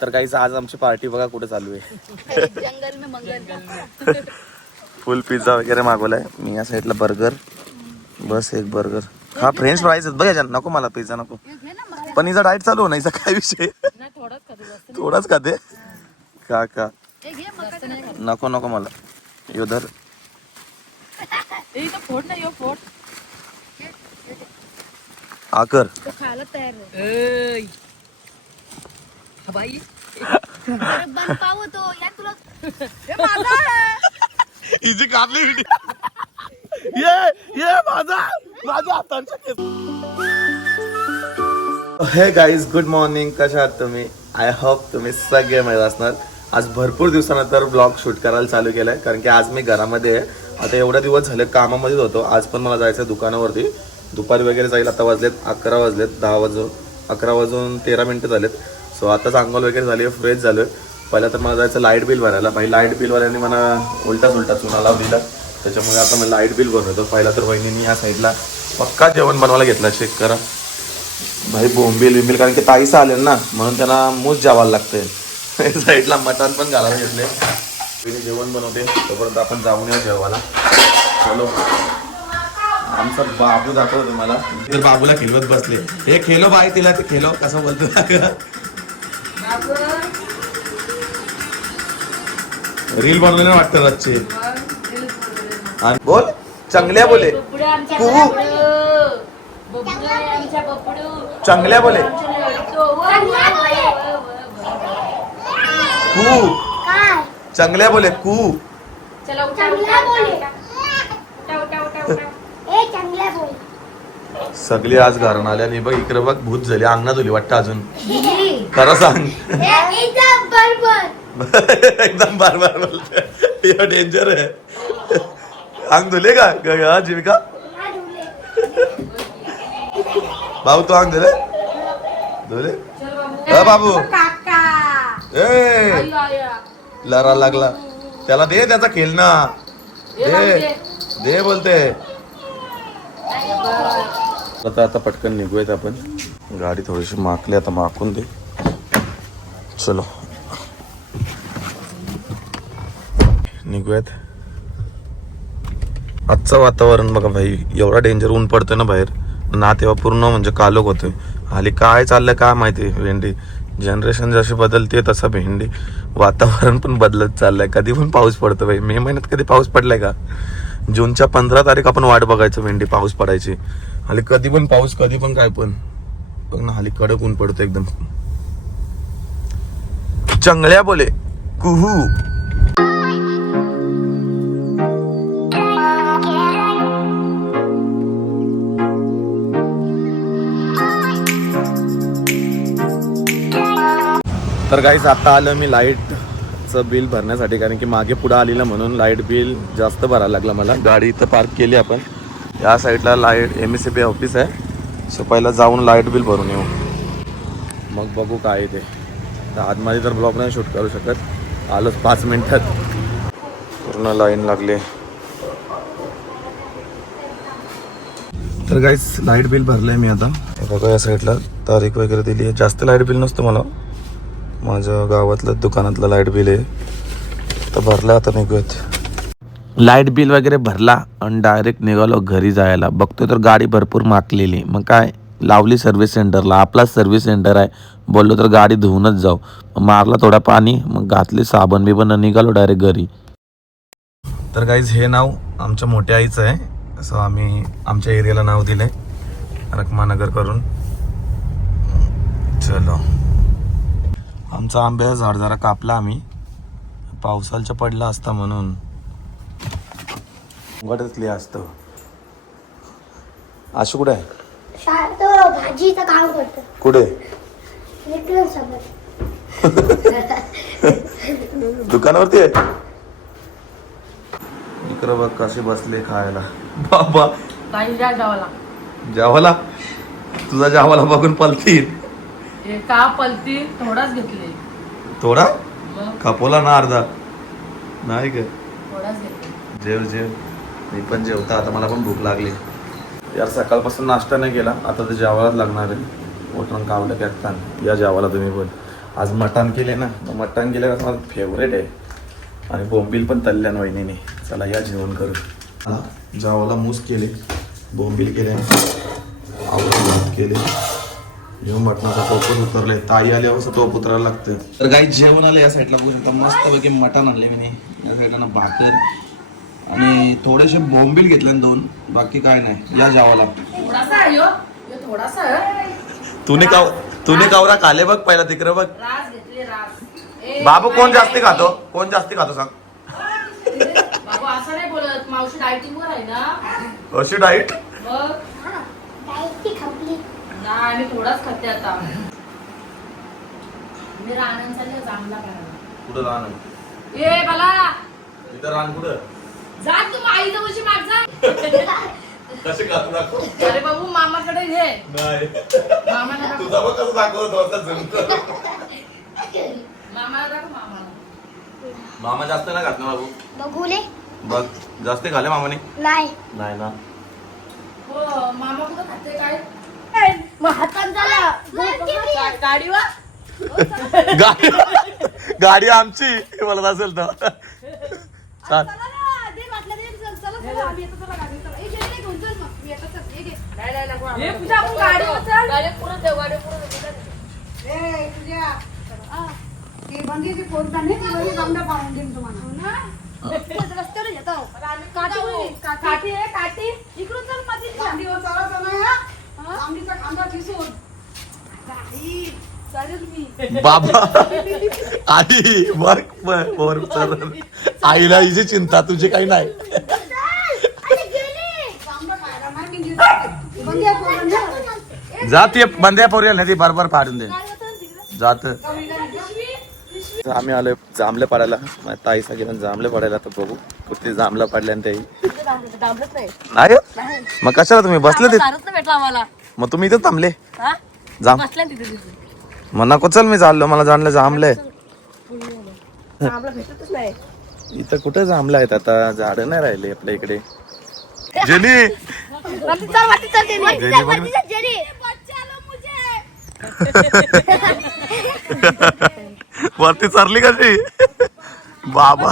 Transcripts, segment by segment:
तर काहीच आज आमची पार्टी बघा कुठे चालू आहे. जंगल में मंगल. फुल पिझ्झा वगैरे मागवलाय मी. या साईडला बर्गर, बस एक बर्गर. हा फ्रेंच फ्राईज बघ याच्या. नको मला पिझ्झा नको. पण हिचा डाएट चालू हो नाहीचा काय विषय. थोडाच खाते का नको नको मला. योधर आकर खायला तयार आहे. बन पाव तो या तुला. इजी काढली ये माझा हातांचा केस. हे गाईज गुड मॉर्निंग. कशा आहात तुम्ही? आय होप तुम्ही सगळे मजा असणार. आज भरपूर दिवसानंतर ब्लॉग शूट करायला चालू केलाय कारण की आज मी घरामध्ये आहे. आता एवढ्या दिवस झाले कामामध्येच होतो. आज पण मला जायचं आहे दुकानावरती. दुपारी वगैरे जाईल. आता वाजलेत 11 वाजलेत. 11 वाजून 13 मिनिटं झालेत. सो आताच अंघोळ वगैरे झाली, फ्रेश झालं. पहिला तर मला जायचं लाईट बिल भरायला. भाई लाईट बिलवाल्याने मला उलटा चुना लावून दिला. त्याच्यामुळे आता मी लाईट बिल भरतो. पहिला तर वहिनीने ह्या साईडला पक्का जेवण बनवायला घेतला. चेक करा भाई बोंबील कारण की ताईसा आले ना म्हणून त्यांना मूस जेवायला लागते. साईडला मटण पण घालायला घेतले. वहिनी जेवण बनवते तोपर्यंत आपण जाऊन येऊ जेवायला. चलो आमचा बाबू दाखवतो तुम्हाला. तर बाबूला खेळवत बसले. हे खेलो बाई तिला ते खेलो कसं बोलतो रील बनवले वाटतं रातचे. आणि बोल चांगल्या बोले चांगल्या बोले चांगल्या बोले सगळी आज घरून आल्या आणि बघ इकडे बघ भूत झाली. अंगणात धुली वाटतं अजून. खरं सांग. एकदम बार बोलते. डेंजर आहे. अंग धुले का जीविका? बाबू तो अंग धुले बाबू. ए लरा लागला त्याला. दे त्याचा खेळणा दे बोलते. आता पटकन निघूयात आपण. गाडी थोडीशी माकली आता माकून दे. चलो निघूयात. आजचं वातावरण बघा भाई. एवढा डेंजर ऊन पडतोय ना बाहेर ना तेव्हा पूर्ण म्हणजे कालोख होतोय. हाली काय चाललंय काय माहिती. भेंडी जनरेशन जशी बदलते तसं भेंडी वातावरण पण बदलत चाललंय. कधी पण पाऊस पडतो भाई. मे महिन्यात कधी पाऊस पडलाय का? जूनच्या 15 तारीख आपण वाट बघायचो भेंडी पाऊस पडायची. हाली कधी पण पाऊस कधी पण काय पण बघ ना. हाली कडक ऊन पडतो एकदम. चांगल्या बोले कुहू. तर गाईस आता आलं मी लाईटचं बिल भरण्यासाठी कारण की मागे पुढं आलेलं म्हणून लाईट बिल जास्त भरायला लागलं मला. गाडी इथं पार्क केली आपण. या साईडला लाईट MSCB ऑफिस आहे. सो पहिला जाऊन लाईट बिल भरून येऊ मग बघू काय ते. तर आतमध्ये तर ब्लॉग नाही शूट करू शकत. आलोच 5 मिनिटात. पूर्ण लाईन लागली. तर गाईस लाईट बिल भरलंय मी आता. बघा या साईडला तारीख वगैरे दिली आहे. जास्त लाईट बिल नसतं मला. माझ्या गावातलं दुकानातलं लाईट बिल आहे. तर भरलं. आता निघूयात. लाईट बिल वगैरे भरला आणि डायरेक्ट निघालो घरी जायला. बघतोय तर गाडी भरपूर माकलेली. मग काय लावली सर्व्हिस सेंटरला. आपलाच सर्व्हिस सेंटर आहे. बोललो तर गाडी धुवूनच जाऊ. मारला थोडा पाणी मग घातली साबण बिबन निघालो डायरेक्ट घरी. तर गाईज हे नाव आमच्या मोठ्या आईचं आहे. असं आम्ही आमच्या एरियाला नाव दिलंय रखमानगर करून. चलो आमचा आंब्याचा झाड जरा कापला आम्ही. पावसाळच्या पडला असता म्हणून गडतली असतं. आशू कुठे आहे? भाजीचं काम करतो. कुठे? दुकानावरती आहे. इकडं बघ कसे बसले खायला. बाबा जेवायला. तुझा जेवायला बघून पलतील. का पलती थोडाच घेतले. थोडा खपवला ना अर्धा नाही का? थोडाच घेतले. जेव मी पण जेवता. आता मला पण भूक लागली यार. सकाळपासून नाश्ता नाही केला. आता तर जेवायलाच लागणार आहे. मोठं कावलं घेतात या जेवायला तुम्ही पण. आज मटण केले ना, मटण केल्यावर माझं फेवरेट आहे. आणि बोंबील पण तळल्यान वहिनीने. चला या जेवण करू. जावाला मूस केले, बोंबील केले, आवडे भात केले. जेव्हा मटणाचा टोपच उतरले, ताई आल्यावर असं टोप उतरायला लागतं. तर काही जेवण आलं या साईडला बघू शकता. मस्त पैकी मटण आणले मी. या साईडला भाकर आणि थोडेसे बोंबील घेतले 2. बाकी काय नाही. या जेवायला. थोडासा आहे ह्यो. ह्यो थोडासा आहे. तूने कावरा खाले बघ पहिला तिकडे बघ. रास घेतली रास. ए, बाबू कोण नाही, जास्ती नाही. खातो? कोण जास्ती खातो सांग? बाबू असं नाही बोलत. मावशी डायटिंग वर आहे ना. अशी डाईट? मग नाही मी थोडाच खाते आता. मी राहण्यान चालले चांगला करायला. कुठं राहण? ए मला इथं राहण कुठं? जा तू आई जवळची माझा. कसे खातो दाखव? अरे बाबू मामाकडे घे. नाही. मामाला दाखव. तुझा बघ कसं दाखवतो आता जमतं. मामाला दाखव मामाला. मामा जास्त नाही खात ना बाबू? बघूले बघ जास्त खाले मामाने? नाही नाही ना. हो मामा कुठं खाते काय? मग हातात झाला गाडीवर गाडी आमची मला असेल तर चाल. हे पूजा आपण गाडीवर चल. गाडी पुढे ठेव गाडी पुढे ठेव. काठी आहे काठी. इकडून चल मध्ये. चालेल मी. बाबा आधी वर आईला हिची चिंता, तुझी काही नाही. जात ये बंद्या पोरी नाही ती बरोबर पाडून दे जात. आम्ही आलोय जांभले पाडायला. ताई सगळे पण जांभले पाडायला. तर बघू कुठे जांभला पाडल्या ताई. नाही मग कशाला तुम्ही बसले ते? भेटला आम्हाला. मग तुम्ही इथे थांबले जाम. बसल्या तिथे मग नको चल मी चाललो. मला जाणलं जांभले आम्हाला भेटतच नाही. इथं कुठे जांभलं आहेत आता? झाड नाही राहिले आपल्या इकडे. जेनी वरती चालली कशी बाबा?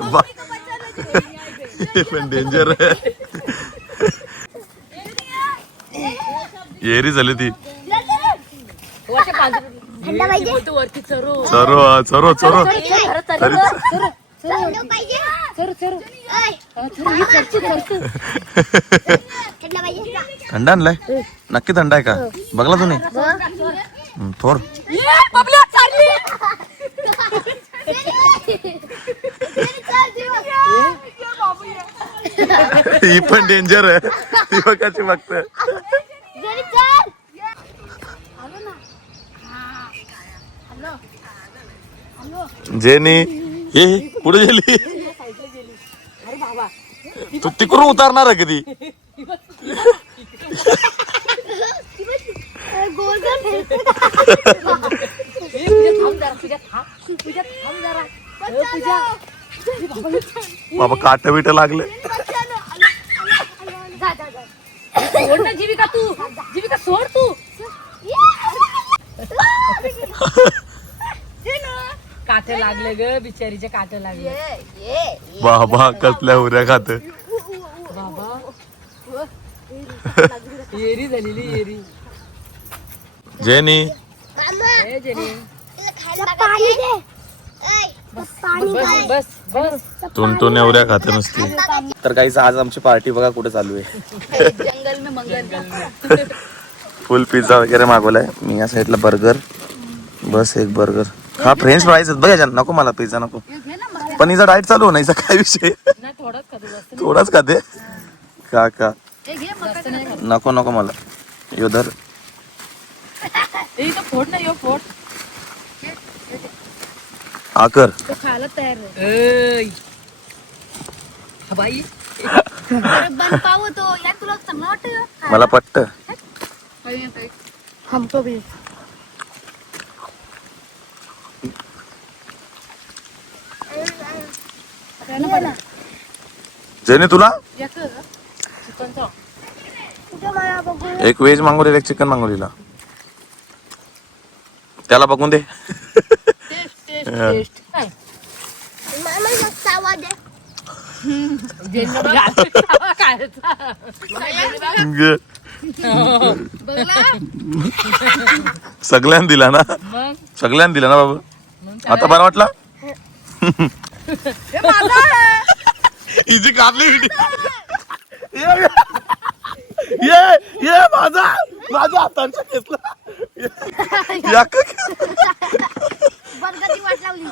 बघ पण डेंजर आहे. येरी झाली ती. वरती चरू. चरो चरो चरो थंड आणलाय? नक्की थंड आहे का? बघला तुम्ही? थोर ही पण डेंजर आहे. ती बघाची बघत जेनी. हे पुढे गेली. तू तिकडून उतारणार आहे कधी? बाबा काट बिट लागले. सोड ना जीविका तू. जीविका सोड तू. काटे लागले ग बिचारीचे काटे लागले. बाबा कसल्या उऱ्या खात. बाबा येरी झालेली येरी. जेनी ए जेनी पाणी दे. बस बस. टुनटुन एवढ्या खाते नुसती. तर काही आज आमची पार्टी बघा कुठे चालू आहे. जंगल में मंगल. फुल पिझ्झा वगैरे मागवलाय मी. या साईडला बर्गर. बस एक बर्गर. हा फ्रेंच फ्राईज बघ याच्यात. नको मला पिझ्झा नको. पण हिचा डाएट चालू नाही काय विषय? नाही थोडाच खातो जास्त थोडाच खाते का का? जास्त नाही खात. नको नको मला. योधर ए इथं फोड नाही. फोड आकर तो खायला तयार आहे. हा बाई बन पाव तो यार तुला चांगलं वाटतं? मला पट्ट. हमको भी. जेने तुला चिकनचं एक व्हेज मागवलेला एक चिकन मागवलेला. त्याला बघून दे. टेस्ट टेस्ट टेस्ट काय सगळ्यांना दिला ना, मग सगळ्यांना दिला ना बाबा. आता बरं वाटला. हिची कापली ये माझा हातांचा घेतला. बरगदी वाट लावली.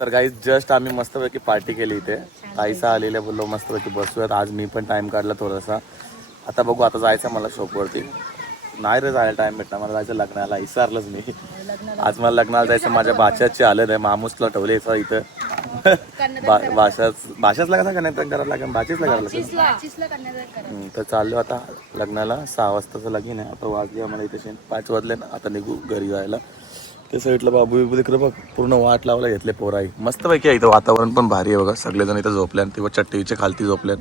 तर काही जस्ट आम्ही मस्तपैकी पार्टी केली इथे. ताईसा आलेल्या बोललो मस्तपैकी बसूयात. आज मी पण टाइम काढला थोडासा. आता बघू, आता जायचं मला शॉपवरती. नाही रे जायला टाइम भेटला मला, जायचं लग्नाला. विसरलंच मी. आज मला लग्नाला जायचं. माझ्या बाच्याची आलं आहे, मामूसला ठेवले इथं. भाषाचला कसा करण्यात करायला लागेल, बाचीसला करायला लागेल. तर चाललो आता लग्नाला. 6 वाजताचं लगीन आहे. आता वाजले आम्हाला इथे 5 वाजले ना. आता निघू घरी जायला. ते साईडला बाबू बिबू तिकडे बघ पूर्ण वाट लावला घेतले पोराई. मस्तपैकी आहे इथं. वातावरण पण भारी आहे बघा. सगळेजण इथं झोपल्यान. तेव्हा चट्टीच्या खालती झोपल्यान.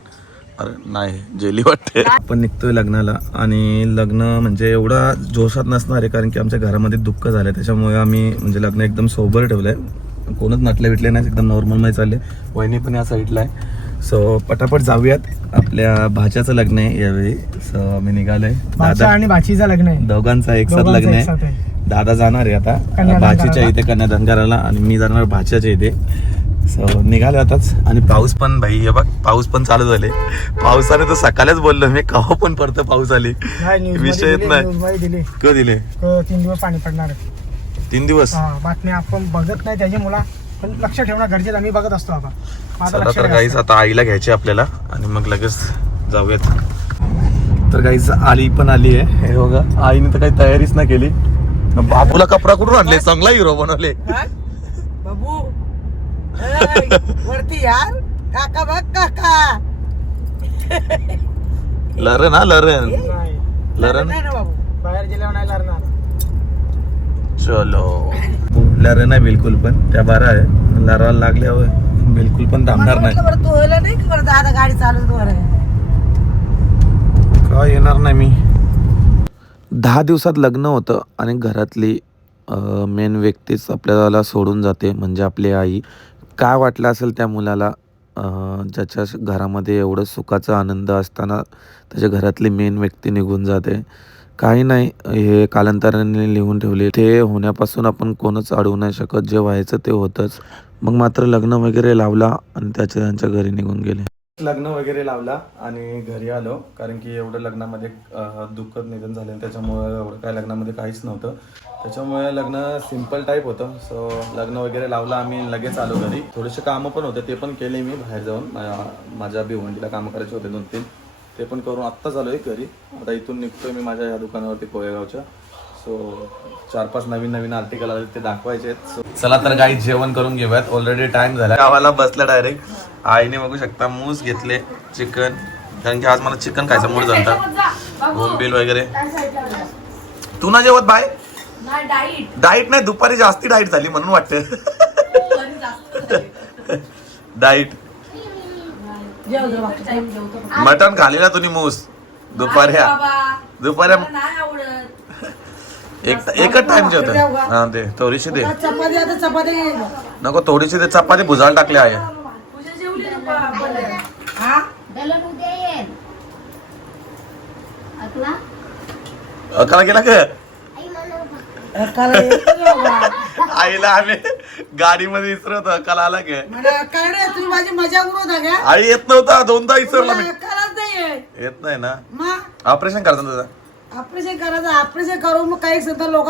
अरे नाही जेली वाटते. आपण निघतोय लग्नाला. आणि लग्न म्हणजे एवढा जोशात नसणार आहे कारण की आमच्या घरामध्ये दुःख झालंय. त्याच्यामुळे आम्ही म्हणजे लग्न एकदम सोबर ठेवलंय. कोणच नटले विटले नाही, एकदम नॉर्मल मध्ये चालले. वहिनी पण या साईडला आहे. सो पटापट जाऊयात. आपल्या भाच्याचं लग्न आहे यावेळी. सो आम्ही निघालोय. दादा आणि बाचीचं लग्न आहे. दोघांचं एकसाथ लग्न आहे. दादा जाणार आहे आता भाचीच्या इथे कन्यादान करायला आणि मी जाणार भाच्याच्या इथे. सो निघालो आताच. आणि पाऊस पण भाई हे बघ, पाऊस पण चालू झाले. पावसाने तर सकाळीच बोललो मी केव्हा पण परत पाऊस आली. विषय येत नाही. क दिले 3 दिवस पाणी पडणार. 3 दिवस. बातम्या आपण बघत नाही त्याची मुला, पण लक्ष ठेवणं गरजेचं. आम्ही बघत असतो आता. चला तर गाईस आता आईला घ्यायची आपल्याला आणि मग लगेच जाऊयात. तर गाईस आली पण आली आहे. हे बघा आईने तर काही तयारीच नाही केली. बाबूला कपडा कुठून आणले, चांगला हिरो बनवले. बाबू वरती यार, काका बघ काका. लरण हा लरण लरण बाबू बाहेर गेल्यावर नाही लढणार. चलो लरण आहे बिलकुल पण. त्या बारा आहे लरायला लागल्यावर बिलकुल पण थांबणार नाही. तू नाही की बरं दादा गाडी चालवतो काय येणार नाही मी. 10 दिवसात लग्न होतं आणि घरातली मेन व्यक्तीच आपल्याला सोडून जाते म्हणजे आपली आई. काय वाटलं असेल त्या मुलाला ज्याच्या घरामध्ये एवढं सुखाचा आनंद असताना त्याच्या घरातली मेन व्यक्ती निघून जाते. काही नाही, हे कालांतराने लिहून ठेवले. ते होण्यापासून आपण कोणच अडवू नाही शकत. जे व्हायचं ते होतंच. मग मात्र लग्न वगैरे लावला आणि त्यांच्या घरी निघून गेले. लग्न वगैरे लावला आणि घरी आलो कारण की एवढं लग्नामध्ये दुःखद निधन झालं. त्याच्यामुळे एवढं काय लग्नामध्ये काहीच नव्हतं. त्याच्यामुळे लग्न सिम्पल टाईप होतं. सो लग्न वगैरे लावलं आम्ही, लगेच आलो घरी. थोडेसे कामं पण होते ते पण केले मी बाहेर जाऊन. माझ्या भिवंडीला कामं करायचे होते 2-3, ते पण करून आत्ताच आलो आहे घरी. आता इथून निघतोय मी माझ्या या दुकानावरती कोळेगावच्या. सो 4-5 नवीन आर्टिकल आले ते दाखवायचे आहेत. चला तर काही जेवण करून घेऊयात. ऑलरेडी टाइम झाला. गावाला बसला डायरेक्ट. आईने बघू शकता मूस घेतले, चिकन, कारण की आज मला चिकन खायचं मूड झालं. बोंबील वगैरे. तू ना जेवत बाय डाईट नाही, दुपारी जास्ती डाईट झाली म्हणून वाटतं. डाईट मटन खाली ना तुम्ही मूस दुपारी एकच टाइम जेवतो. हा दे थोडीशी दे. नको थोडीशी दे. चपाती भुजायला टाकली आहे. अकरा गेला का आईला आम्ही गाडीमध्ये विसरत. अकाला आला का तुम्ही माझी मजा उडवता का? आई येत नव्हता. 2दा विसरला मी. नाही येत नाही ना. मग ऑपरेशन करायचं तुझं. ऑपरेशन करायचं. ऑपरेशन करून मग काही सुद्धा लोक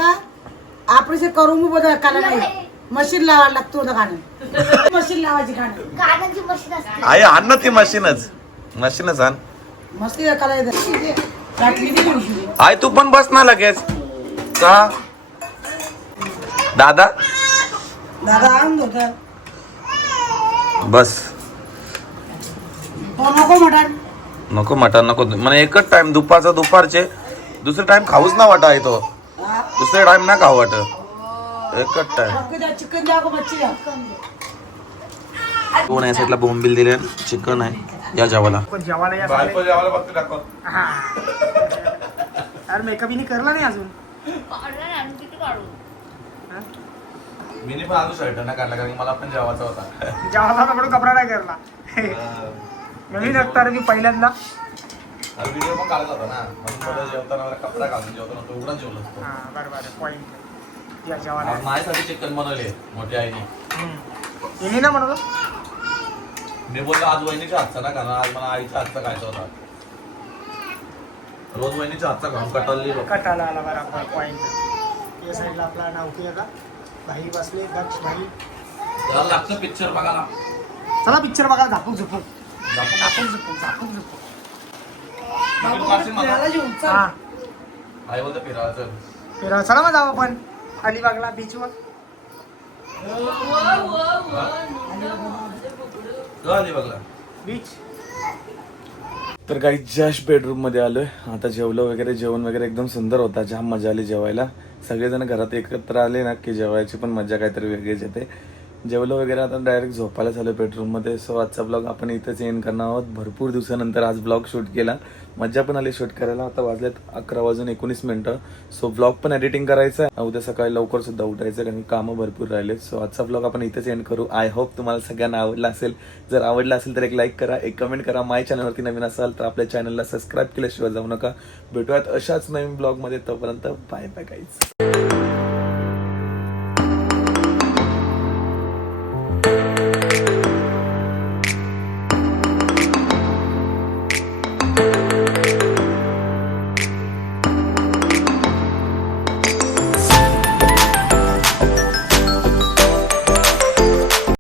ऑपरेशन करून मग बघा काला नाही मशीन लावायला लागतो होतं गाणं. मशीन लावायची गाणं. गाण्याची मशीन असते. आई आण ना ती मशीनच आण. मस्ती काला आई तू पण बस ना लगेच. का दादा दादा आण होता बस. नको मटण नको मटण नको. म्हणजे एकच टाइम दुपारचे. दुसरे टाइम खाऊच ना वाटा आहे तो. दुसरे टाइम ना खाऊ वाट. एकच टाइम. चिकन द्या मच्छी द्या. दोन या साईडला बोंबील दिले, चिकन आहे या जेवायला. पण जेवायला या बायको जेवायला बघतो दाखव. हा यार मेकअप हिने करला नाही अजून. हा? मी पण अजून शर्ट नाही काढला कारण की मला पण जेवायचा होता. जेवायला पण कपडा नाही करला. नवीन असणार मी पहिल्यांदा. व्हिडिओ पण काढत होता ना म्हणून मला जेवताना मला कपडा घालून जेवताना तो उघडा जेवलो असतो. हा बरोबर पॉईंट या जेवायला. आज माझ्यासाठी चिकन बनवले मोठ्या आईने. हिने ना म्हणतो मी बोललो आज वहिनीच्या हातचा ना कारण आज मला आईच्या हातचा खायचा होता. रोज वहिनीच्या हातचा खाऊन कटाळली लोक. कटाला आला बरोबर पॉईंट. या साईडला आपला नावकी आता भाई बसले दक्ष भाई. त्याला लागतं पिक्चर बघायला. चला पिक्चर बघा झापूक झुपूक. हा आई बोलतो फिरायचं. फिरा चला मग जाऊ आपण अलिबागला बीचवर. आली बघला बीच. तर काही जस्ट बेडरूम मध्ये आलोय आता. जेवलो वगैरे, जेवण वगैरे एकदम सुंदर होता. जाम मजा आली जेवायला. सगळेजण घरात एकत्र आले ना की जेवायची पण मजा काहीतरी वेगळीच येते. जेवलो वगैरे आता डायरेक्ट झोपायला झालं बेडरूममध्ये. सो आजचा ब्लॉग आपण इथेच एंड करणार आहोत. भरपूर दिवसानंतर आज ब्लॉग शूट केला. मजा पण आली शूट करायला. आता वाजलेत 11:19. सो ब्लॉग पण एडिटिंग करायचं आहे. उद्या सकाळी लवकर सुद्धा उठायचं कारण कामं भरपूर राहिलेत. सो आजचा ब्लॉग आपण इथेच एंड करू. आय होप तुम्हाला सगळ्यांना आवडला असेल. जर आवडला असेल तर एक लाईक करा, एक कमेंट करा. माझ्या चॅनलवरती नवीन असाल तर आपल्या चॅनलला सबस्क्राईब केल्याशिवाय जाऊ नका. भेटूयात अशाच नवीन ब्लॉगमध्ये. तोपर्यंत बाय बाय गाईज.